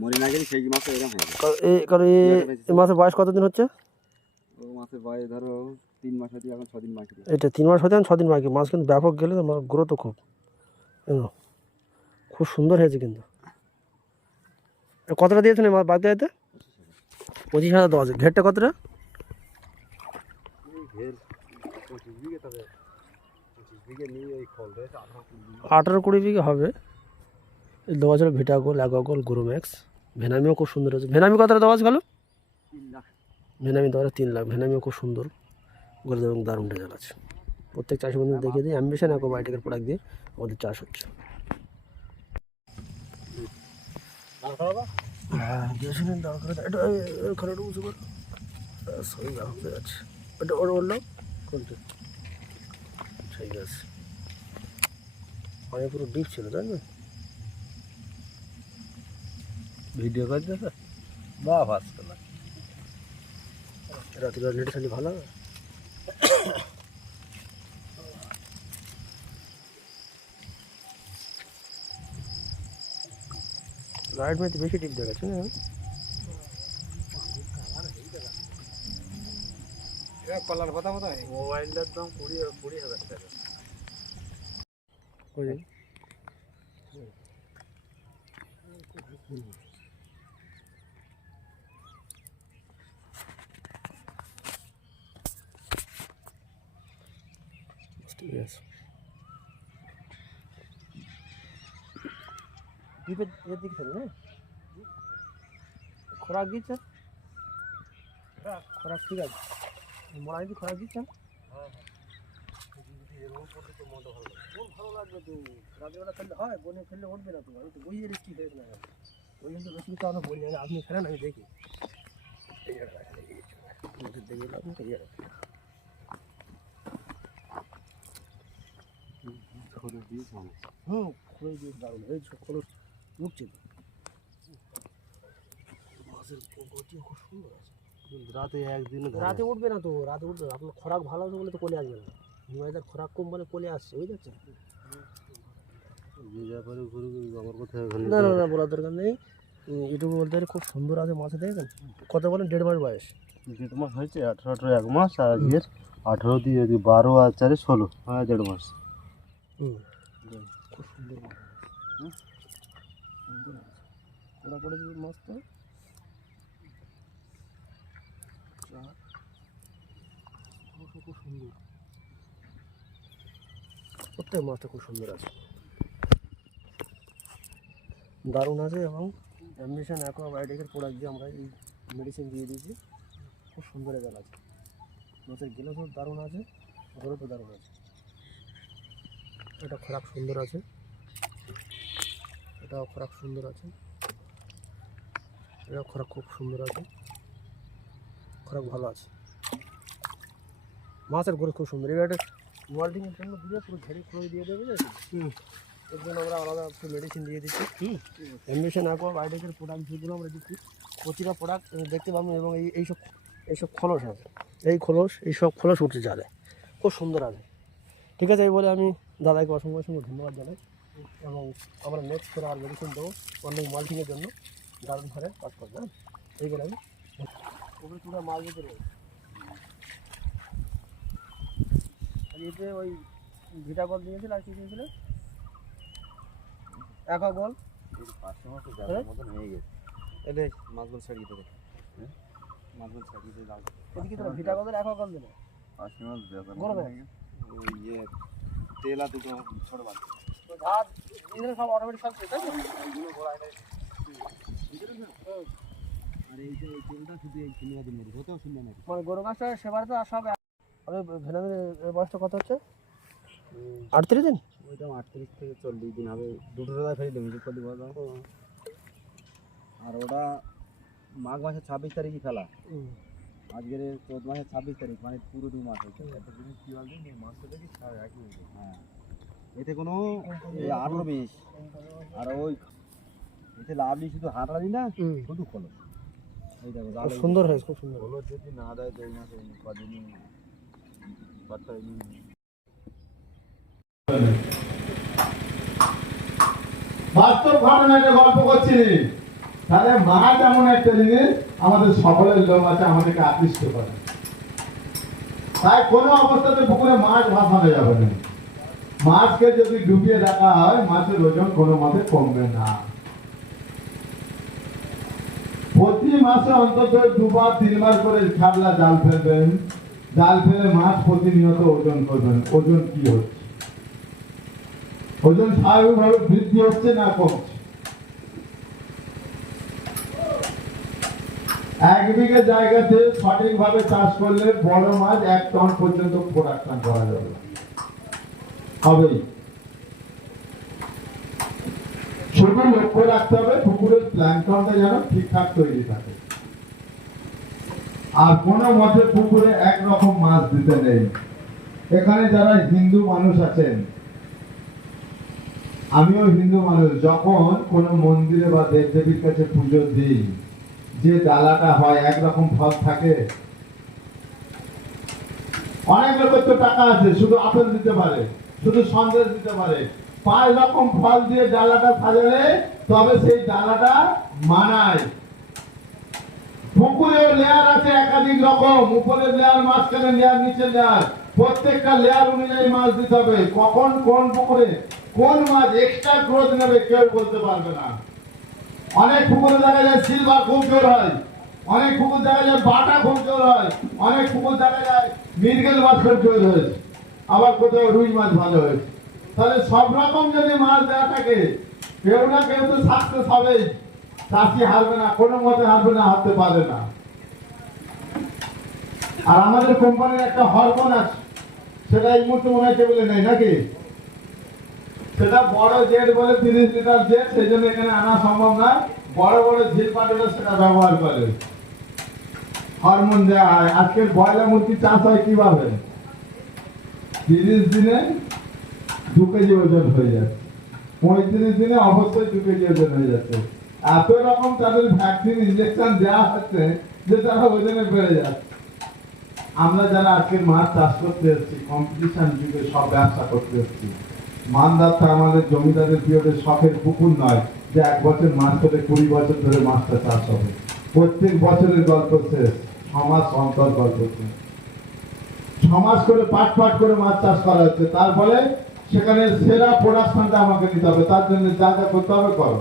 মরিনাগেরই সেই মাছ এরকম হয়। এই মাছের বয়স কতদিন হচ্ছে? ও মাছের বয়স ধরো 3 মাস হতে এখন 6 দিন বাকি। এটা 3 মাস হতে 6 দিন বাকি। মাছ কিন্তু ব্যাপক গেলে গ্রোথও খুব খুব সুন্দর হয়েছে কিন্তু। কতটা দিয়েছেন এই মাছ বাগদা এতে? 25,000 দেওয়া আছে। ঘেরটা কতটা? ঘের 25 বিঘে, তবে 25 বিঘে নিয়ে ওই খল রয়েছে 18-20 বিঘে হবে। এই দেওয়া ছিল ভিটাগোল, অ্যাগাগোল, গ্রোম্যাক্স। ভেনামিও খুব সুন্দর আছে। ভেনামি কতটা দেওয়া গেল? 3 লাখ। ভেনামি দেওয়া 3 লাখ। ভেনামিও খুব সুন্দর গলে এবং দারুণ রেজাল্ট আছে। প্রত্যেক চাষি বন্ধু দেখিয়ে দিই অ্যাম্বিশন অ্যাকোবায়োটিকের প্রোডাক্ট দিয়ে আমাদের চাষ হচ্ছে। হ্যাঁ দিয়েছিলেন দাঁড় করে এটা ওখানে একটু উঁচু করে সবই যা হয়ে যাচ্ছে। এটা ওর বললো কোনটা ঠিক আছে। পানি পুরো ডিপ ছিল তাই না? ভিডিও কাজ দেখা বা ভাস না রাত্রি নেটে খালি ভালো রাইড মেতে বেশি টিপ দেখাচ্ছে না? কলার কথা কথা মোবাইলটার দাম 20,000 টাকা। ঠিক আছে। ডিপের এর দিকে ফেলে না খোরাক দিচ্ছে? খোরাক ঠিক আছে। মোড়া যদি খোরাক দিচ্ছেন ভালো লাগবে তো। রাত্রিবেলা ফেললে হয়, বনে ফেললে উঠবে না তো। আমি তো বইয়ে রিস্কি হয়ে না ওই জন্য বেশি কিছু আমরা বলি আপনি ফেলেন আমি দেখি দেখে আপনি করিয়ে রাখেন। খোলস দিয়ে দারুণ এই খোলস উঠছে তো। মাছের গতিও খুব সুন্দর আছে। রাতে একদিন রাতে উঠবে না তো, রাতে উঠবে না। আপনার খোরাক ভালো আছে বলে তো কোলে আসবে না। নিমাইদার খোরাক কম বলে কোলে আসছে, বুঝতে পারছেন? না না না বলার দরকার নেই। এটুকু বলতে পারি খুব সুন্দর আছে মাছ। দেখেছেন কত বলেন? 1.5 মাস বয়স। 1.5 মাস হয়েছে। 18 1 মাস আর আজকের 18 দিয়ে 12 আর 4 16 হ্যাঁ 1.5 মাস। খুব সুন্দর মাছ। ওরা পড়েছে মাছ তো খুব সুন্দর। প্রত্যেক মাছটা খুব সুন্দর আছে, দারুণ আছে। এবং অ্যাম্বিশন অ্যাকোয়াবায়োটিকের প্রোডাক্ট দিয়ে আমরা এই মেডিসিন দিয়ে দিয়েছি। খুব সুন্দর রেজাল্ট আছে। মাছের গেলেও খুব দারুণ আছে, ধরো তো দারুণ আছে। এটা খোরাক সুন্দর আছে, এটাও খোরাক সুন্দর আছে, এটাও খোরাক খুব সুন্দর আছে। খোরাক ভালো আছে, মাছের গরু খুব সুন্দর। এবার মোল্ডিংয়ের জন্য দিয়ে পুরো ঝেড়ে খুঁড়ে দিয়ে দেবে। এর জন্য আমরা আলাদা একটু মেডিসিন দিয়ে দিচ্ছি। অ্যাম্বিশন অ্যাকোয়াবায়োটিকের প্রোডাক্ট যেগুলো আমরা দিচ্ছি প্রতিটা প্রোডাক্ট দেখতে পাবেন। এবং এইসব খোলস আছে, এইসব খোলস উঠছে জালে খুব সুন্দর আছে। ঠিক আছে, এই বলে আমি দাদাকে অসংখ্য ধন্যবাদ জানাই। এবং আমরা নেক্সট করে আর মেডিসিন দেবো অনেক মাল্টিংয়ের জন্য। দারুণ ঘরে কাজ করবে। হ্যাঁ এই বলে আমি ওগুলো পুরো মাছ দিতে রয়েছে। এতে ওই ভিটাগোল দিয়েছিল আর কি দিয়েছিল? অ্যাকোয়াগোল 500 মাস জায়গার মতন হয়ে গেছে। এলে মাছগুলো ছাড়িয়ে দেবে। মাছগুলো ছাড়িয়ে দিয়ে দাও। এদিকে তো ভিটাগোলের অ্যাকোয়াগোল দিলে 500 মাস জায়গার গরমে ওই তেলা দুটো ছোট বাচ্চা তো ধার ইঞ্জিন সব অটোমেটিক সব তাই তো? এইগুলো গোড়ায় নেই। আর এই যে এই তেলটা শুধু এই খিলিয়াতে মেরে হতেও সুন্দর না। মানে গরু গাছটা সেবারে তো সব আমি ভেনামের বয়সটা কত হচ্ছে? 38 দিন। ওইটা 38 থেকে 40 দিন হবে। দুটো দাদা ফেলে দেবো যদি বলো। আর ওটা মাঘ মাসের 26 তারিখই ফেলা। আজকের চৈত মাসের 26 তারিখ, মানে পুরো 2 মাস হয়েছে। একটা জিনিস কি বলবেন, মাছটা দেখি একই হয়েছে। হ্যাঁ এতে কোনো 18 20 আর ওই এতে লাভলি শুধু হাঁটা দিই না, শুধু খোলো। এই দেখো সুন্দর হয়েছে, খুব সুন্দর। খোলো যদি না দেয় তো এই মাসে কদিনই বাচ্চা বাস্তব ঘটনা একটা গল্প করছি। তাহলে মাছ এমন একটা জিনিস আমাদের সকলের লোক আছে, আমাদেরকে আকৃষ্ট করে। তাই কোনো অবস্থাতে পুকুরে মাছ ভাসানো যাবে না। মাছকে যদি ডুবিয়ে রাখা হয়, মাছের ওজন কোনো মতে কমবে না। প্রতি মাসে অন্তত 2-3 বার করে খাবলা জাল ফেলবেন। জাল ফেলে মাছ প্রতিনিয়ত ওজন করবেন। ওজন কি হচ্ছে? ওজন স্বাভাবিকভাবে বৃদ্ধি হচ্ছে না কমছে? 1 বিঘে জায়গাতে সঠিকভাবে চাষ করলে বড় মাছ 1 টন পর্যন্ত প্রোডাকশন করা যাবে। হবেই। শুধু লক্ষ্য রাখতে হবে পুকুরের প্ল্যাঙ্কটনটা যেন ঠিকঠাক তৈরি থাকে। আর কোনো মতে পুকুরে একরকম মাছ দিতে নেই। এখানে যারা হিন্দু মানুষ আছেন, আমিও হিন্দু মানুষ, যখন কোন মন্দিরে বা দেবদেবীর কাছে পুজো দিই, যে ডালাটা হয় একরকম ফল থাকে। অনেক লোকের তো টাকা আছে, শুধু আপেল দিতে পারে, শুধু সন্দেশ দিতে পারে। 5 রকম ফল দিয়ে ডালাটা সাজালে তবে সেই ডালাটা মানায়। পুকুরের লেয়ার আছে একাধিক রকম, উপরের লেয়ার, মাঝখানে লেয়ার, নিচে লেয়ার। প্রত্যেকটা লেয়ার অনুযায়ী মাছ দিতে হবে। কখন কোন পুকুরে কোন মাছ এক্সট্রা গ্রোথ নেবে কেউ বলতে পারবে না। অনেক পুকুরে দেখা যায় সিলভার খুব জোর হয়, অনেক পুকুর দেখা যায় বাটা খুব জোর হয়, অনেক পুকুর দেখা যায় মৃগেল মাছ খুব জোর হয়েছে, আবার কোথাও রুই মাছ ভালো হয়েছে। তাহলে সব রকম যদি মাছ দেওয়া থাকে, কেউ না কেউ তো সাকসেস হবেই। চাষি হারবে না, কোনো মতে হারবে না, হারতে পারে না। আর আমাদের কোম্পানির একটা হরমোন আছে, সেটা এই মুহূর্তে মনে হয় টেবিলে নেই নাকি? সেটা বড় জেট বলে 30 লিটার জেট, সেই জন্য এখানে আনা সম্ভব না। বড় বড় ঝিল পাটিরা সেটা ব্যবহার করে। হরমোন দেওয়া হয়। আজকের ব্রয়লার মুরগি চাষ হয় কিভাবে? 30 দিনে 2 কেজি ওজন হয়ে যাচ্ছে, 35 দিনে অবশ্যই 2 কেজি ওজন হয়ে যাচ্ছে। এত রকম তাদের ভ্যাকসিন ইনজেকশন দেওয়া হচ্ছে যে তারা ওজনে বেড়ে যাচ্ছে। আমরা যারা আজকের মাছ চাষ করতে এসেছি, কম্পিটিশন যুগে সব ব্যবসা করতে এসেছি। মানদারটা আমাদের জমিদারের পিরিয়ডের শখের পুকুর নয় যে 1 বছর মাছ ধরে 20 বছর ধরে মাছটা চাষ হবে। প্রত্যেক বছরের গল্প শেষ, 6 মাস অন্তর গল্প শেষ। 6 মাস করে পাট পাট করে মাছ চাষ করা হচ্ছে। তারপরে সেখানে সেরা প্রোডাকশনটা আমাকে নিতে হবে। তার জন্য যা যা করতে হবে করো,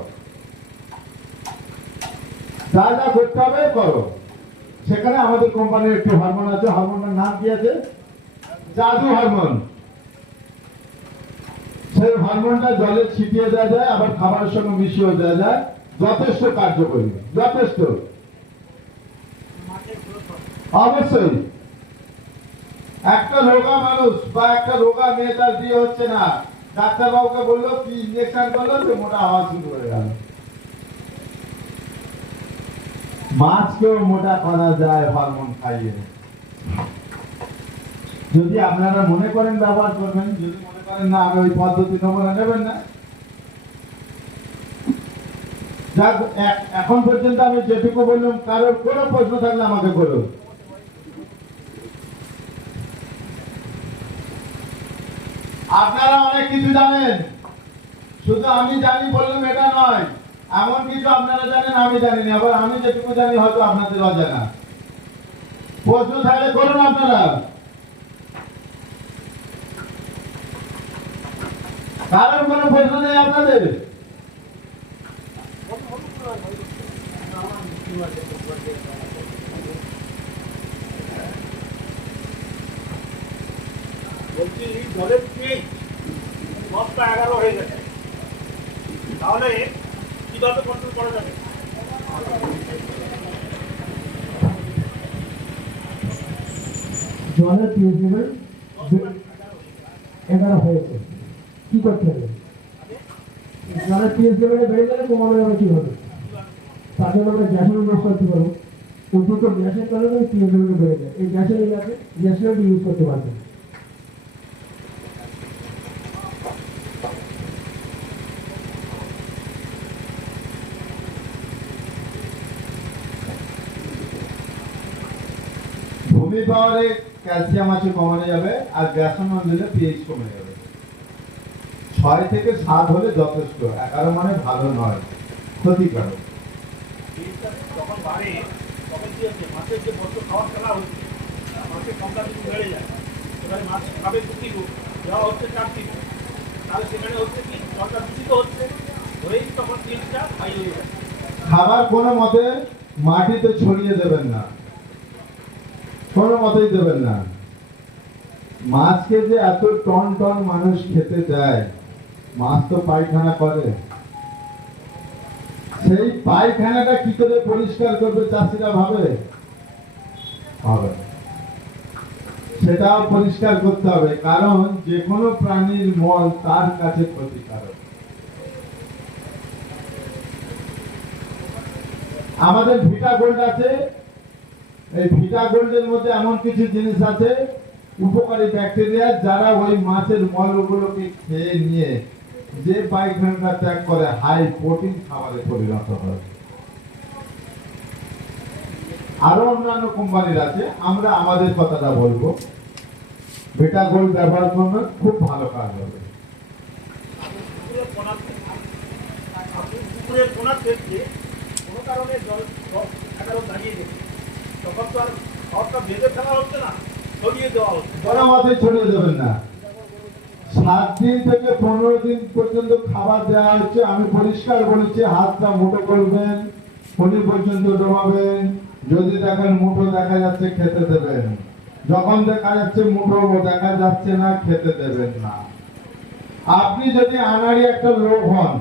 যা যা করতে হবে করো। সেখানে আমাদের কোম্পানির একটি হরমোন আছে, হরমোনটার নাম কি আছে? জাদু হরমোন। সেই হরমোনটা জলে ছিটিয়ে দেওয়া যায়, আবার খাবারের সঙ্গে মিশিয়ে দেওয়া যায়। যথেষ্ট কার্যকরী, যথেষ্ট। অবশ্যই একটা রোগা মানুষ বা একটা রোগা মেয়ে, তার বিয়ে হচ্ছে না, ডাক্তারবাবুকে বললো কি ইঞ্জেকশন করলো, সে মোটা হওয়া শুরু হয়ে গেল। মাছকেও মোটা করা যায় হরমোন খাইয়ে। যদি আপনারা মনে করেন ব্যবহার করবেন, যদি মনে করেন না আমি ওই পদ্ধতি নমুনা নেবেন না। যাক, এখন পর্যন্ত আমি যেটুকু বললাম, কারোর কোনো প্রশ্ন থাকলে আমাকে বলুন। আপনারা অনেক কিছু জানেন, শুধু আমি জানি বললাম এটা নয়। এমন কিছু আপনারা জানেন আমি জানি না, আবার আমি যেটুকু জানি হয়তো আপনাদের অজানা। প্রশ্ন থাকলে করুন আপনারা। কারোর কোনো প্রশ্ন নেই আপনাদের? বলছি জলের পিএইচ 10/11 হয়ে গেছে, তাহলে কিভাবে কন্ট্রোল করা যাবে? জলের পিএইচ লেভেল 11 হয়েছে, কি করতে হবে? জলের পিএইচ লেভেল বেড়ে গেলে কমানো যাবে কিভাবে? তার জন্য আমরা গ্যাসের ইউজ করতে পারবো। অন্তত গ্যাসের কারণে পিএইচ লেভেল বেড়ে যায়। এই গ্যাসের এলাকায় গ্যাসের ইউজ করতে পারবেন। ভূমি পাওয়ারে ক্যালসিয়াম আছে, কমানো যাবে। আর গ্যাসন দিলে পিএইচ কমে যাবে। 6 থেকে 7 হলে যথেষ্ট, 11 মানে ভালো নয়, ক্ষতিকারক। জিনিসটা যখন বাড়ে তখন কি হচ্ছে, মাছের যে বছর খাওয়ার খেলা হচ্ছে, মাছের সংখ্যা কিন্তু বেড়ে যায়। এবারে মাছ খাবে 2 কিলো, দেওয়া হচ্ছে 4 কিলো, তাহলে সেখানে হচ্ছে কি জলটা দূষিত হচ্ছে, হয়েই তখন জিনিসটা হাই হয়ে যায়। খাবার কোনো মতে মাটিতে ছড়িয়ে দেবেন না, কোনো মতেই দেবেন না। মাছকে যে এত টন টন মানুষ খেতে দেয়, মাছ তো পায়খানা করে, সেই পায়খানাটা কি করে পরিষ্কার করবে চাষিরা ভাবে? হবে, সেটাও পরিষ্কার করতে হবে, কারণ যে কোনো প্রাণীর মল তার কাছে ক্ষতিকারক। আমাদের ভিটা গোল্ড আছে, এই ভিটা গোল্ডের মধ্যে এমন কিছু জিনিস আছে উপকারী ব্যাকটেরিয়া, যারা ওই মাছের মলগুলোকে খেয়ে নিয়ে যে পায়খানাটা ত্যাগ করে হাই প্রোটিন খাবারে পরিণত হয়। আরো অন্যান্য কোম্পানির আছে, আমরা আমাদের কথাটা বলবো। ভিটা গোল্ড ব্যবহার করবেন, খুব ভালো কাজ হবে। পুকুরের কোনার ক্ষেত্রে কোনো কারণে জল 11 দাঁড়িয়ে গেছে, তখন তো আর খাওয়ারটা বেঁধে ফেলা হচ্ছে না, ছড়িয়ে দেওয়া হচ্ছে। কোনো মতে ছড়িয়ে দেবেন না। 7 দিন থেকে 15 দিন পর্যন্ত খাবার দেওয়া হচ্ছে। আমি পরিষ্কার বলেছি, হাতটা মুঠো করবেন, ফণি পর্যন্ত ডোবাবেন। যদি দেখেন মুঠো দেখা যাচ্ছে, খেতে দেবেন। যখন দেখা যাচ্ছে মুঠো দেখা যাচ্ছে না, খেতে দেবেন না। আপনি যদি আনাড়ি একটা লোক হন,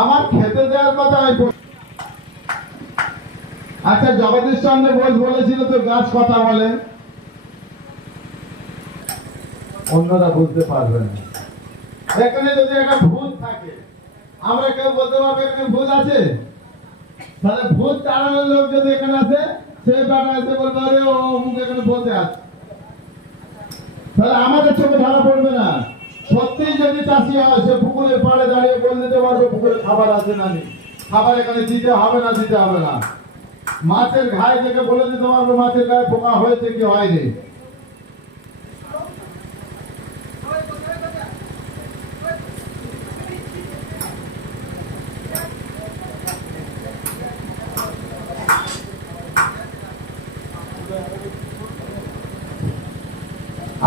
আমার খেতে দেওয়ার কথা আমি আচ্ছা, জগদীশ চন্দ্র বোস বলেছিল তো, গাছ কথা বলে, অন্যরা বুঝতে পারবেন না। এখানে যদি একটা ভূত থাকে, আমরা কেউ বলতে পারবে এখানে ভূত আছে? তাহলে ভূত তাড়ানোর লোক যদি এখানে আছে, সে বেটা এসে বলবে আরে ও অমুক এখানে বসে আছে, তাহলে আমাদের চোখে ধরা পড়বে না। সত্যি যদি চাষি হয়, সে পুকুরের পাড়ে দাঁড়িয়ে বলে দিতে পারবে পুকুরে খাবার আছে না নেই, খাবার এখানে দিতে হবে না দিতে হবে না। মাছের ঘায়ে থেকে বলে দিতে পারবে মাছের গায়ে পোকা হয়েছে কি হয়নি।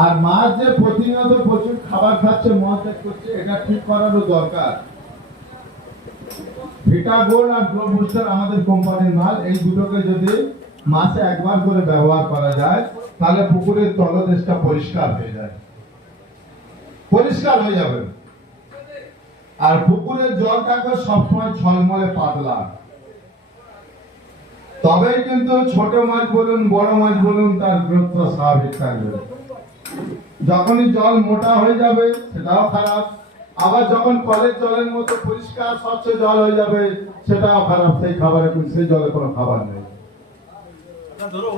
আর মাছ যে প্রতিনিয়ত প্রচুর খাবার খাচ্ছে, মলত্যাগ করছে, এটা ঠিক করারও দরকার। ভিটা গোল্ড আর গ্লো বুস্টার আমাদের কোম্পানির মাল, এই দুটোকে যদি মাসে একবার করে ব্যবহার করা যায়, তাহলে পুকুরের তলদেশটা পরিষ্কার হয়ে যায়, পরিষ্কার হয়ে যাবে। আর পুকুরের জলটাকে সবসময় ঝলমলে পাতলা, তবেই কিন্তু ছোট মাছ বলুন বড় মাছ বলুন তার গ্রোথ স্বাভাবিক থাকবে। যখনই জল মোটা হয়ে যাবে সেটাও খারাপ, আবার যখন কলের জলের মতো পরিষ্কার স্বচ্ছ জল হয়ে যাবে সেটাও খারাপ। সেই খাবারে সেই জলে কোনো খাবার নেই। ধরো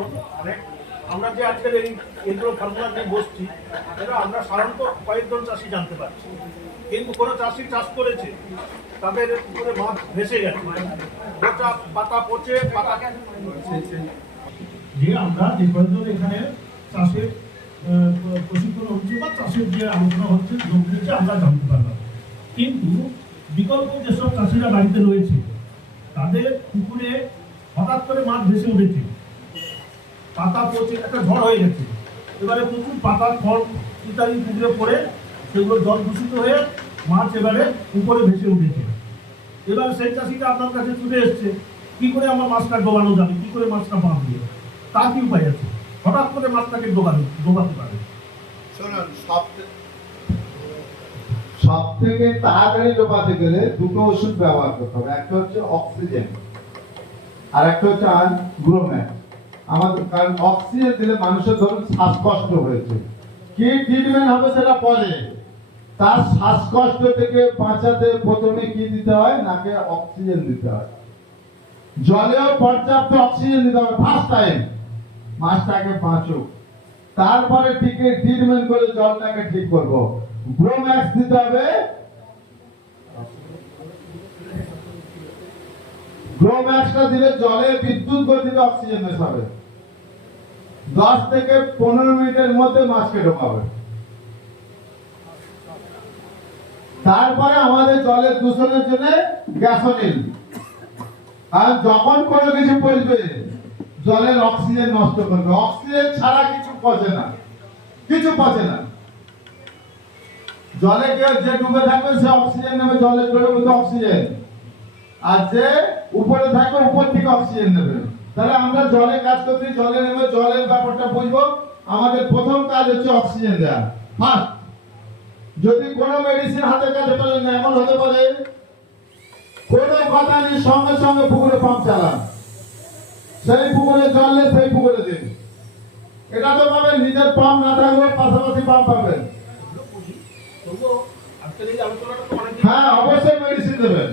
আমরা যে আজকের এগুলো ফর্মুলা নিয়ে বসছি, এটা আমরা সাধারণত কয়েকজন চাষি জানতে পারছি, কিন্তু কোনো চাষি চাষ করেছে, তাদের উপরে মাছ ভেসে গেছে, গোটা পাতা পচে পাতা যে আমরা যে কয়েকজন এখানে চাষের প্রশিক্ষণ হচ্ছে বা চাষের যে আলোচনা হচ্ছে যোগ দিচ্ছে আমরা জানতে পারলাম। কিন্তু বিকল্প যেসব চাষিরা বাড়িতে রয়েছে, তাদের পুকুরে হঠাৎ করে মাছ ভেসে উঠেছে, পাতা পচে একটা ঝড় হয়ে গেছে, এবারে প্রচুর পাতা ফল ইত্যাদি পুকুরে পড়ে সেগুলো জল দূষিত হয়ে মাছ এবারে উপরে ভেসে উঠেছে। এবার সেই চাষিটা আপনার কাছে ছুটে এসছে, কি করে আমার মাছটা ডোবানো যাবে, কি করে মাছটা বাঁধবে, তার কি উপায় আছে? হঠাৎ করে মাছটাকে ডোবাতে পারে। শুনুন, সব থেকে তাড়াতাড়ি ডোবাতে গেলে দুটো ওষুধ ব্যবহার করতে হবে, একটা হচ্ছে অক্সিজেন আর একটা হচ্ছে গ্রোম্যাক্স। আমাদের কারণ অক্সিজেন দিলে মানুষের ধরুন শ্বাসকষ্ট হয়েছে, কি ট্রিটমেন্ট হবে সেটা পরে। তার শ্বাসকষ্ট থেকে বাঁচাতে প্রথমে কি দিতে হয়, নাকে অক্সিজেন দিতে হয়, জলেও পর্যাপ্ত অক্সিজেন দিতে হবে ফার্স্ট টাইম, মাছটাকে বাঁচুক, তারপরে ট্রিটমেন্ট করে জলটাকে ঠিক করবো। গ্রোম্যাক্স দিতে হবে, গ্রোম্যাক্সটা দিলে জলে বিদ্যুৎ গতিতে অক্সিজেন মেশাবে, 10 থেকে 15 মিনিটের মধ্যে মাছকে ঢোকাবে। তারপরে আমাদের জলের দূষণের জন্য গ্যাসোলিন। আর যখন কোনো কিছু পড়বে জলের অক্সিজেন নষ্ট করবে, অক্সিজেন ছাড়া কিছু পচে না, কিছু পচে না। জলে কেউ যে ডুবে থাকবে সে অক্সিজেন নেবে, জলের ডুবে তো অক্সিজেন, আর যে উপরে থাকবে উপর থেকে অক্সিজেন নেবে। তাহলে আমরা জলে কাজ করতে, জলে নেবে, জলের ব্যাপারটা বুঝবো। আমাদের প্রথম কাজ হচ্ছে অক্সিজেন দেওয়া ফার্স্ট। যদি কোনো মেডিসিন হাতের কাছে পেলেন না, এমন হতে পারে কোনো কথা নেই, সঙ্গে সঙ্গে পুকুরে পাম্প চালান, সেই পুকুরে জল নেই সেই পুকুরে দিন। এটা তো পাবেন, নিজের পাম্প না থাকলেও পাশাপাশি পাম্প পাবেন। হ্যাঁ, অবশ্যই মেডিসিন দেবেন।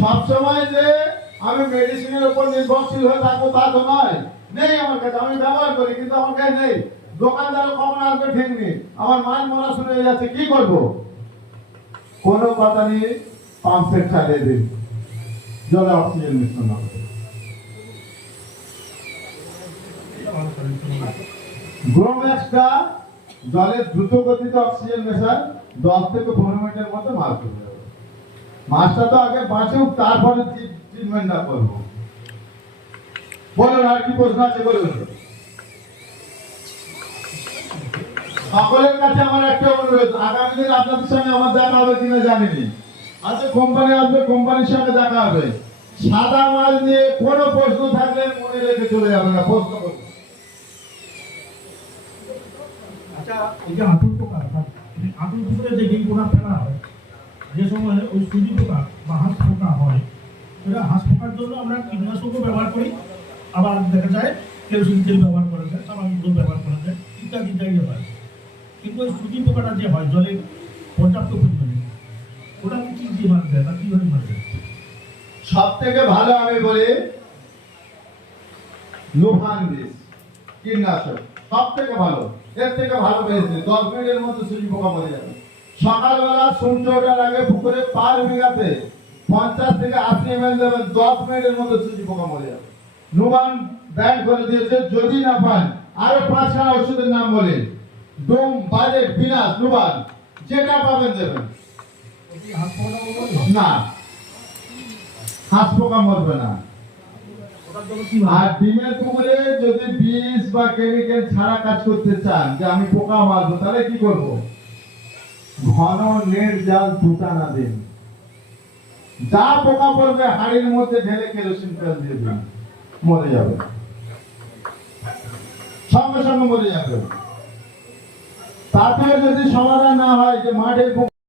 সবসময় যে আমি মেডিসিনের উপর নির্ভরশীল হয়ে থাকবো তা তো নয়, নেই আমার কাছে, আমি ব্যবহার করি কিন্তু আমার কাছে নেই। দোকানদারও কখন আসবে ঠিক নেই, আমার মাল মরা শুরু হয়ে যাচ্ছে, কি করব? কোনো কথা নেই, পাম্প সেট চালিয়ে দিন, জলে অক্সিজেন মিশ্রণ হবে। গ্রোম্যাক্সটা জলের দ্রুত গতিতে অক্সিজেন মেশায়, 10 থেকে 15 মিনিটের মধ্যে মাছ চলে যাবে। মাছটা তো আগে বাঁচুক, তারপরে ট্রিটমেন্টটা করবো। বলুন, আর কি প্রশ্ন আছে বলুন। সকলের কাছে আমার একটা অনুরোধ, আগামী দিন আপনাদের সঙ্গে আমার দেখা হবে কিনা জানি না। আজকে কোম্পানি আসবে, কোম্পানির সঙ্গে দেখা হবে। সাদা মাছ নিয়ে কোনো প্রশ্ন থাকলে মনে রেখে চলে যাবে না, প্রশ্ন করবে। আচ্ছা, এই যে আঁতুল পোকা, আঁতুল পুকুরে যে ডিম পোকা ফেলা হয়, যে সময় ওই সুজি পোকা বা হাঁস পোকা হয়, ওটা হাঁস পোকার জন্য আমরা কীটনাশকও ব্যবহার করি, আবার দেখা যায় কেরোসিন তেল ব্যবহার করা যায়, সাবান গুঁড়ো ব্যবহার করা যায়, ইত্যাদি ইত্যাদি হয়। কিন্তু ওই সুজি পোকাটা যে হয় জলে পর্যাপ্ত পরিমাণে, ওটা কি দিয়ে মারা যায় বা কীভাবে মারা যায়? সব থেকে ভালো আমি বলি লুফান বিষ কীটনাশক, সব থেকে ভালো। এর থেকে ভালো পেয়েছে, 10 মিনিটের মধ্যে সুজি পোকা মরে যাবে। সকালবেলা সূর্য ওঠার আগে পুকুরে পার বিঘাতে 50 থেকে 80 ml দেবেন, 10 মিনিটের মধ্যে সুজি পোকা মরে যাবে। নুবান ব্যান্ড করে দিয়েছে, যদি না পান আরো 5খানা ওষুধের নাম বলে, ডোম, বাজেট, বিনাশ, নুবান, যেটা পাবেন দেবেন। হাঁস পোকাটা না, হাঁস পোকা মরবে না। ওটার জন্য কি আর ডিমের পুকুরে যদি বিষ বা কেমিক্যাল ছাড়া কাজ করতে চান, যে আমি পোকা মারবো, তাহলে কি করব? ঘন নেট জাল দুটানা দিন, যা পোকা পড়বে হাড়ির মধ্যে ঢেলে কেরোসিন তেল দিয়ে দিন, মরে যাবে, সঙ্গে সঙ্গে মরে যাবে। তাতে যদি সমাধান না হয়, যে মাঠে